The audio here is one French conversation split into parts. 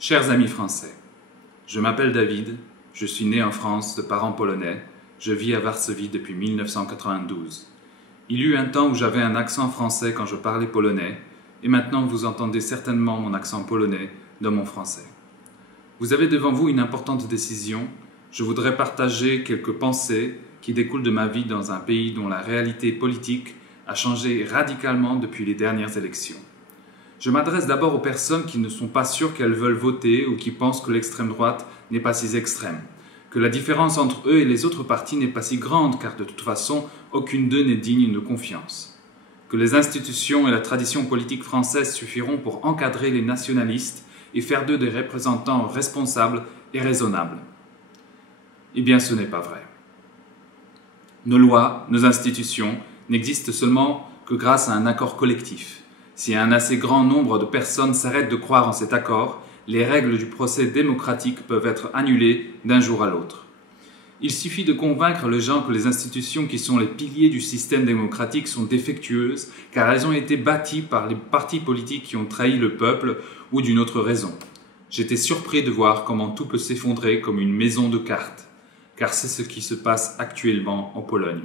Chers amis français, je m'appelle David, je suis né en France de parents polonais, je vis à Varsovie depuis 1992. Il y eut un temps où j'avais un accent français quand je parlais polonais, et maintenant vous entendez certainement mon accent polonais dans mon français. Vous avez devant vous une importante décision, je voudrais partager quelques pensées qui découlent de ma vie dans un pays dont la réalité politique a changé radicalement depuis les dernières élections. Je m'adresse d'abord aux personnes qui ne sont pas sûres qu'elles veulent voter ou qui pensent que l'extrême droite n'est pas si extrême, que la différence entre eux et les autres partis n'est pas si grande car de toute façon, aucune d'eux n'est digne de confiance, que les institutions et la tradition politique française suffiront pour encadrer les nationalistes et faire d'eux des représentants responsables et raisonnables. Eh bien, ce n'est pas vrai. Nos lois, nos institutions n'existent seulement que grâce à un accord collectif. Si un assez grand nombre de personnes s'arrêtent de croire en cet accord, les règles du procès démocratique peuvent être annulées d'un jour à l'autre. Il suffit de convaincre les gens que les institutions qui sont les piliers du système démocratique sont défectueuses car elles ont été bâties par les partis politiques qui ont trahi le peuple ou d'une autre raison. J'étais surpris de voir comment tout peut s'effondrer comme une maison de cartes, car c'est ce qui se passe actuellement en Pologne.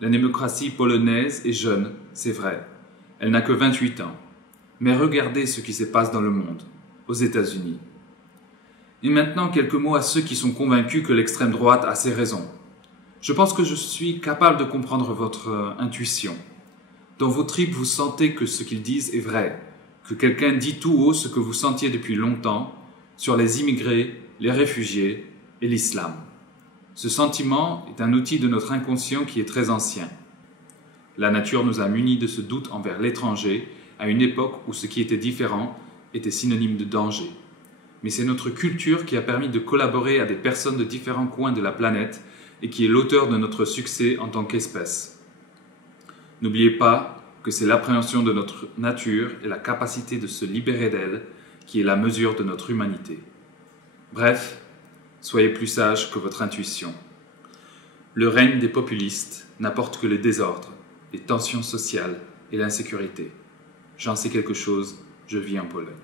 La démocratie polonaise est jeune, c'est vrai. Elle n'a que 28 ans. Mais regardez ce qui se passe dans le monde, aux États-Unis. Et maintenant, quelques mots à ceux qui sont convaincus que l'extrême droite a ses raisons. Je pense que je suis capable de comprendre votre intuition. Dans vos tripes, vous sentez que ce qu'ils disent est vrai, que quelqu'un dit tout haut ce que vous sentiez depuis longtemps sur les immigrés, les réfugiés et l'islam. Ce sentiment est un outil de notre inconscient qui est très ancien. La nature nous a munis de ce doute envers l'étranger à une époque où ce qui était différent était synonyme de danger. Mais c'est notre culture qui a permis de collaborer à des personnes de différents coins de la planète et qui est l'auteur de notre succès en tant qu'espèce. N'oubliez pas que c'est l'appréhension de notre nature et la capacité de se libérer d'elle qui est la mesure de notre humanité. Bref, soyez plus sage que votre intuition. Le règne des populistes n'apporte que le désordre, les tensions sociales et l'insécurité. J'en sais quelque chose, je vis en Pologne.